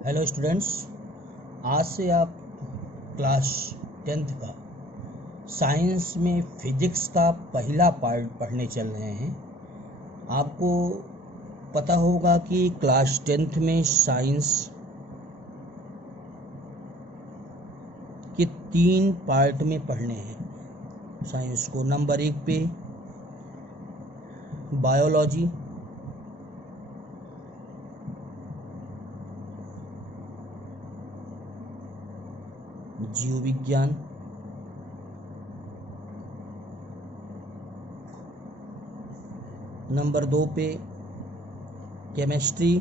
Hello students, आज से आप क्लास 10th का साइंस में फिजिक्स का पहला पार्ट पढ़ने चल रहे हैं। आपको पता होगा कि क्लास 10th में साइंस के 3 पार्ट में पढ़ने हैं। साइंस को नंबर 1 पे बायोलॉजी, जीव विज्ञान, नंबर 2 पे केमिस्ट्री,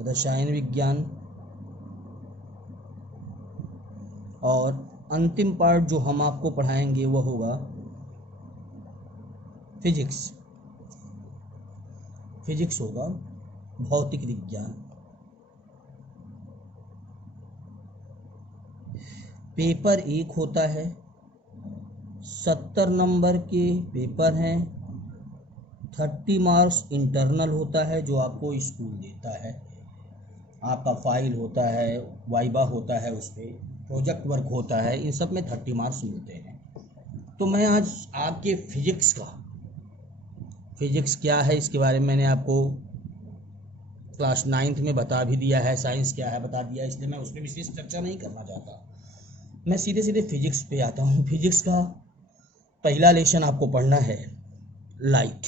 रसायन विज्ञान, और अंतिम पार्ट जो हम आपको पढ़ाएंगे वह होगा फिजिक्स। फिजिक्स होगा भौतिक विज्ञान। पेपर 1 होता है, 70 नंबर के पेपर हैं, 30 मार्क्स इंटरनल होता है जो आपको स्कूल देता है। आपका फाइल होता है, वाइवा होता है, उस पर प्रोजेक्ट वर्क होता है, इन सब में 30 मार्क्स मिलते हैं। तो मैं आज आपके फिजिक्स क्या है इसके बारे में मैंने आपको क्लास 9th में बता भी दिया है, साइंस क्या है बता दिया, इसलिए मैं उस पर विशेष चर्चा नहीं करना चाहता। मैं सीधे सीधे फिजिक्स पे आता हूँ। फिजिक्स का पहला लेसन आपको पढ़ना है लाइट।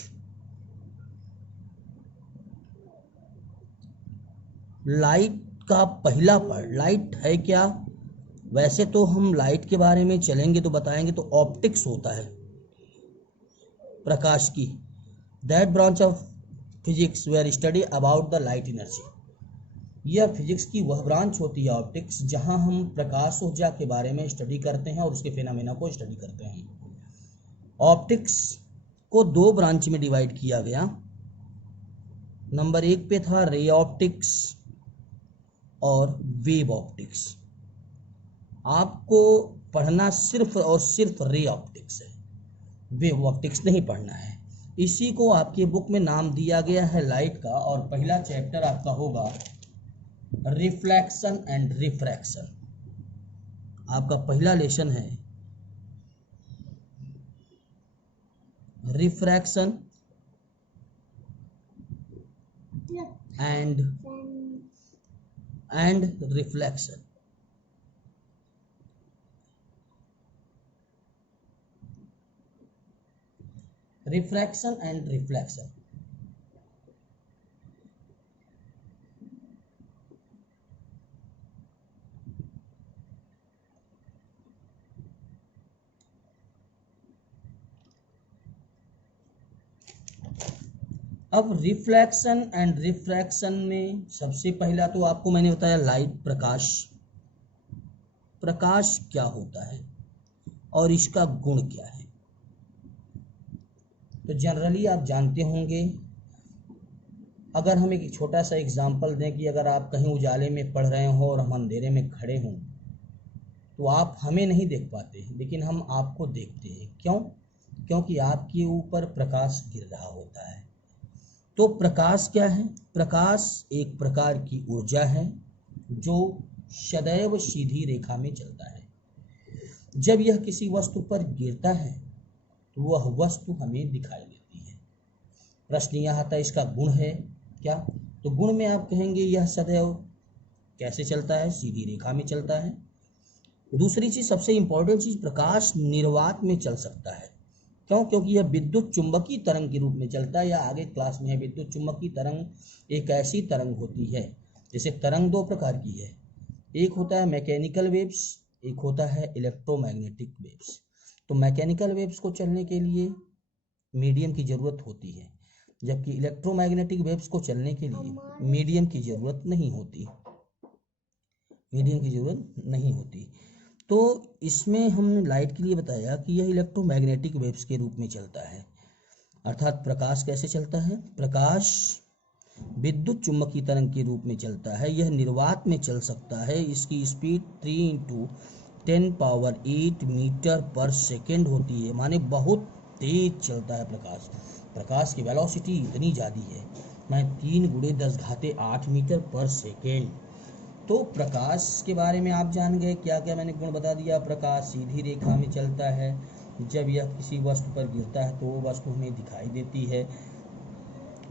लाइट का पहला पार्ट, लाइट है क्या? वैसे तो हम लाइट के बारे में चलेंगे तो बताएंगे तो ऑप्टिक्स होता है प्रकाश की। That branch of physics where study about the light energy. यह फिजिक्स की वह ब्रांच होती है ऑप्टिक्स जहां हम प्रकाश ऊर्जा के बारे में स्टडी करते हैं और उसके फिनोमेना को स्टडी करते हैं। ऑप्टिक्स को 2 ब्रांच में डिवाइड किया गया। नंबर 1 पे था रे ऑप्टिक्स और वेव ऑप्टिक्स। आपको पढ़ना सिर्फ और सिर्फ रे ऑप्टिक्स है, वेव ऑप्टिक्स नहीं पढ़ना है। इसी को आपके बुक में नाम दिया गया है लाइट का, और पहला चैप्टर आपका होगा रिफ्लेक्शन एंड रिफ्रैक्शन। आपका पहला लेसन है refraction and reflection. Refraction and reflection. अब रिफ्लेक्शन एंड रिफ्रैक्शन में सबसे पहला तो आपको मैंने बताया लाइट, प्रकाश। प्रकाश क्या होता है और इसका गुण क्या है? तो जनरली आप जानते होंगे, अगर हम एक छोटा सा एग्जांपल दें कि अगर आप कहीं उजाले में पढ़ रहे हो और हम अंधेरे में खड़े हों तो आप हमें नहीं देख पाते, लेकिन हम आपको देखते हैं। क्यों? क्योंकि आपके ऊपर प्रकाश गिर रहा होता है। तो प्रकाश क्या है? प्रकाश एक प्रकार की ऊर्जा है जो सदैव सीधी रेखा में चलता है। जब यह किसी वस्तु पर गिरता है तो वह वस्तु हमें दिखाई देती है। प्रश्न यह आता है इसका गुण है क्या? तो गुण में आप कहेंगे यह सदैव कैसे चलता है? सीधी रेखा में चलता है। दूसरी चीज, सबसे इंपॉर्टेंट चीज, प्रकाश निर्वात में चल सकता है। क्यों? क्योंकि यह विद्युत चुंबकीय तरंग के रूप में चलता है। या आगे क्लास में है, विद्युत चुंबकीय तरंग एक ऐसी तरंग होती है, जैसे तरंग 2 प्रकार की है। एक होता है मैकेनिकल वेव्स, एक होता है इलेक्ट्रोमैग्नेटिक वेव्स। तो मैकेनिकल वेव्स को चलने के लिए मीडियम की जरूरत होती है, जबकि इलेक्ट्रोमैग्नेटिक वेव्स को चलने के लिए मीडियम की जरूरत नहीं होती। तो इसमें हमने लाइट के लिए बताया कि यह इलेक्ट्रोमैग्नेटिक वेव्स के रूप में चलता है। अर्थात प्रकाश कैसे चलता है? प्रकाश विद्युत चुंबकीय तरंग के रूप में चलता है। यह निर्वात में चल सकता है। इसकी स्पीड 3 × 10⁸ मीटर पर सेकेंड होती है, माने बहुत तेज चलता है प्रकाश। प्रकाश की वेलोसिटी इतनी ज़्यादा है, मैं 3 × 10⁸ मीटर पर सेकेंड। तो प्रकाश के बारे में आप जान गए, क्या क्या मैंने गुण बता दिया। प्रकाश सीधी रेखा में चलता है, जब यह किसी वस्तु पर गिरता है तो वो वस्तु हमें दिखाई देती है।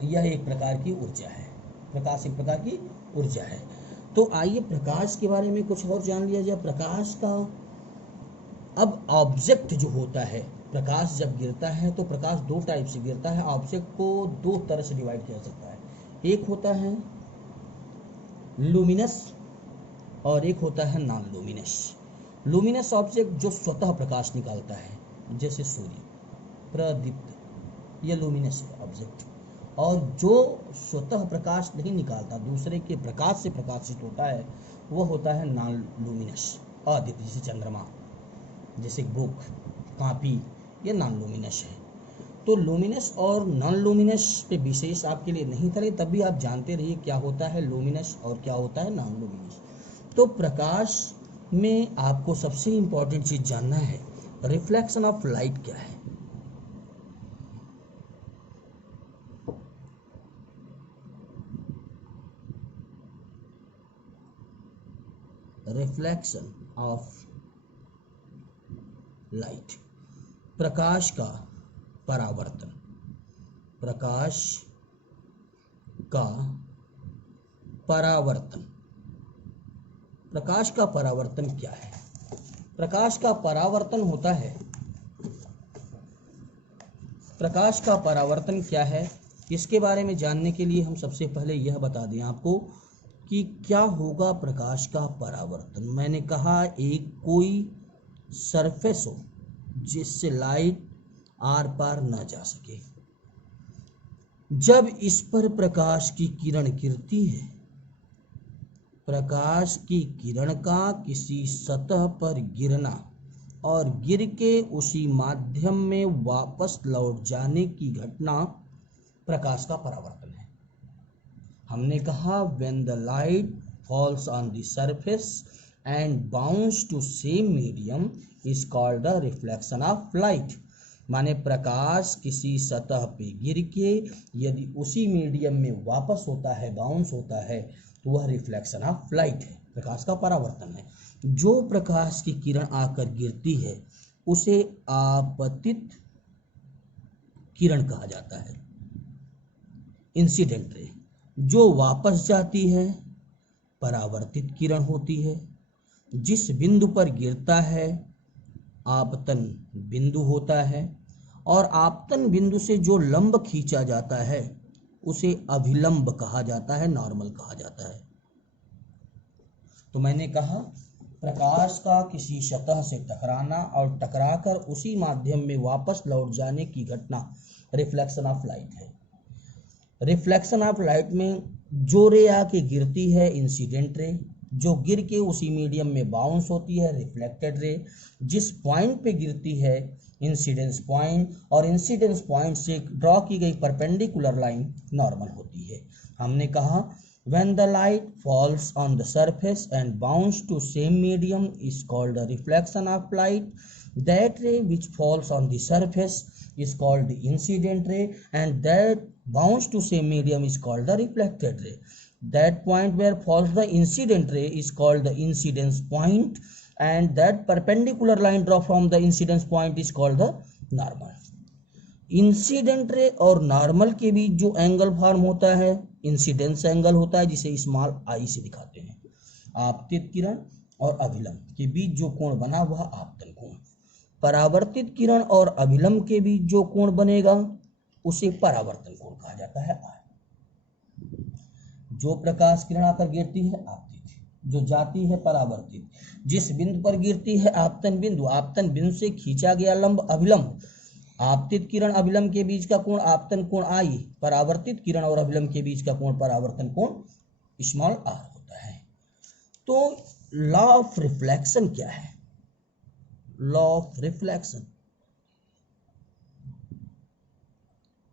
यह एक प्रकार की ऊर्जा है, प्रकाश एक प्रकार की ऊर्जा है। तो आइए प्रकाश के बारे में कुछ और जान लिया जाए। प्रकाश का अब ऑब्जेक्ट जो होता है, प्रकाश जब गिरता है तो प्रकाश 2 टाइप से गिरता है। ऑब्जेक्ट को 2 तरह से डिवाइड किया जा सकता है, एक होता है लुमिनस और एक होता है नॉन लुमिनस। लुमिनस ऑब्जेक्ट जो स्वतः प्रकाश निकालता है, जैसे सूर्य प्रदीप्त, यह लुमिनस ऑब्जेक्ट। और जो स्वतः प्रकाश नहीं निकालता, दूसरे के प्रकाश से प्रकाशित होता है, वह होता है नॉन लुमिनस, अदीप्त, जैसे चंद्रमा, जैसे बुक, कॉपी, ये नॉन लुमिनस है। तो लुमिनस और नॉन लुमिनस पे विशेष आपके लिए नहीं था, तब भी आप जानते रहिए क्या होता है लुमिनस और क्या होता है नॉन लुमिनस। तो प्रकाश में आपको सबसे इम्पोर्टेंट चीज जानना है, रिफ्लेक्शन ऑफ लाइट क्या है। रिफ्लेक्शन ऑफ लाइट, प्रकाश का परावर्तन। प्रकाश का परावर्तन, प्रकाश का परावर्तन क्या है। प्रकाश का परावर्तन होता है, प्रकाश का परावर्तन क्या है, इसके बारे में जानने के लिए हम सबसे पहले यह बता दें आपको कि क्या होगा प्रकाश का परावर्तन। मैंने कहा एक कोई सरफेस हो जिससे लाइट आर पार न जा सके, जब इस पर प्रकाश की किरण गिरती है, प्रकाश की किरण का किसी सतह पर गिरना और गिर के उसी माध्यम में वापस लौट जाने की घटना प्रकाश का परावर्तन है। हमने कहा when the light falls on the surface and bounce to same medium is called the reflection of light. माने प्रकाश किसी सतह पे गिर के यदि उसी मीडियम में वापस होता है, बाउंस होता है, तो वह रिफ्लेक्शन ऑफ लाइट है, प्रकाश का परावर्तन है। जो प्रकाश की किरण आकर गिरती है उसे आपतित किरण कहा जाता है, इंसिडेंट रे। जो वापस जाती है परावर्तित किरण होती है। जिस बिंदु पर गिरता है आपतन बिंदु होता है, और आपतन बिंदु से जो लंब खींचा जाता है उसे अभिलंब कहा जाता है, नॉर्मल कहा जाता है। तो मैंने कहा प्रकाश का किसी सतह से टकराना और टकराकर उसी माध्यम में वापस लौट जाने की घटना रिफ्लेक्शन ऑफ लाइट है। रिफ्लेक्शन ऑफ लाइट में जो रे आके गिरती है इंसिडेंट रे, जो गिर के उसी मीडियम में बाउंस होती है रिफ्लेक्टेड रे, जिस पॉइंट पे गिरती है इंसिडेंस पॉइंट, और इंसिडेंस पॉइंट से ड्रॉ की गई परपेंडिकुलर लाइन नॉर्मल होती है। हमने कहा when the light falls on the surface and bounce to same medium is called the reflection of light. That ray which falls on the surface is called the incident ray, and that bounce to same medium is called the reflected ray. That point where falls the incident ray is called the incidence point, and that perpendicular line draw from the incidence point is called the normal. Incident ray और normal के बीच जो angle form होता है incidence angle होता है, जिसे small I से दिखाते हैं। आपतित किरण और अभिलंब के बीच जो कोण बना वह आपतन कोण। परावर्तित किरण और अभिलंब के बीच जो कोण बनेगा उसे परावर्तन कोण कहा जाता है। जो प्रकाश किरण आकर गिरती है आपतित, जो जाती है परावर्तित। जिस बिंदु पर गिरती है आपतन बिंदु, आपतन बिंदु से खींचा गया लंब अभिलंब। आपतित किरण अभिलंब के बीच का कोण आपतन कोण आई, परावर्तित किरण और अभिलंब के बीच का कोण परावर्तन कोण स्मॉल आर होता है। तो लॉ ऑफ रिफ्लेक्शन क्या है। लॉ ऑफ रिफ्लेक्शन,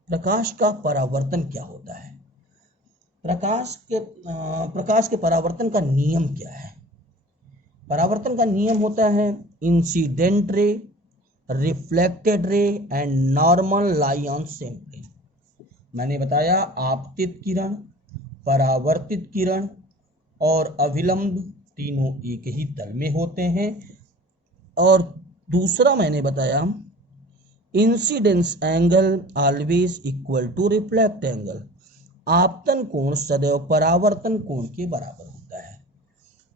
प्रकाश का परावर्तन क्या होता है। प्रकाश के परावर्तन का नियम क्या है। परावर्तन का नियम होता है incident ray reflected ray and normal lie on same plane. मैंने बताया आपतित किरण, परावर्तित किरण और अभिलंब तीनों एक ही तल में होते हैं। और दूसरा मैंने बताया incidence angle always equal to reflect angle, आपतन कोण सदैव परावर्तन कोण के बराबर होता है।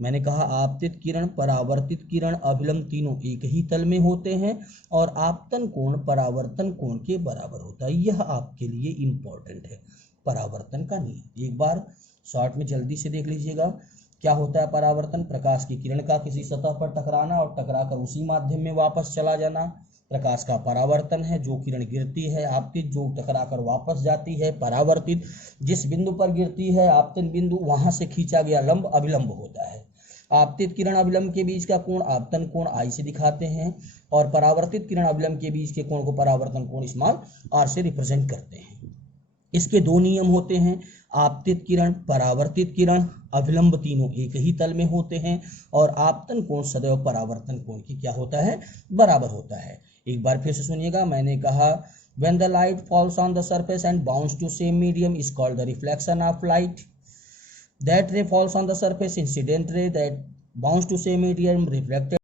मैंने कहा आपतित किरण, परावर्तित किरण, अभिलंब तीनों एक ही तल में होते हैं और आपतन कोण परावर्तन कोण के बराबर होता है। यह आपके लिए इंपॉर्टेंट है, परावर्तन का नियम। एक बार शॉर्ट में जल्दी से देख लीजिएगा। क्या होता है परावर्तन? प्रकाश की किरण का किसी सतह पर टकराना और टकराकर उसी माध्यम में वापस चला जाना प्रकाश का परावर्तन है। जो किरण गिरती है आपतित, जो टकराकर वापस जाती है परावर्तित। जिस बिंदु पर गिरती है आपतन बिंदु, वहां से खींचा गया लंब अभिलंब होता है। आपतित किरण अभिलंब के बीच का कोण आपतन कोण I से दिखाते हैं और परावर्तित किरण अभिलंब के बीच के कोण को परावर्तन कोण स्मॉल r से रिप्रेजेंट करते हैं। इसके दो नियम होते हैं, आपतित किरण, परावर्तित किरण, अभिलंब तीनों एक ही तल में होते हैं और आपतन कोण सदैव परावर्तन कोण की क्या होता है? बराबर होता है। एक बार फिर से सुनिएगा। मैंने कहा when the light falls on the surface and bounds to same medium is called the reflection of light. That ray falls on the surface, incident ray that bounds to same medium, reflected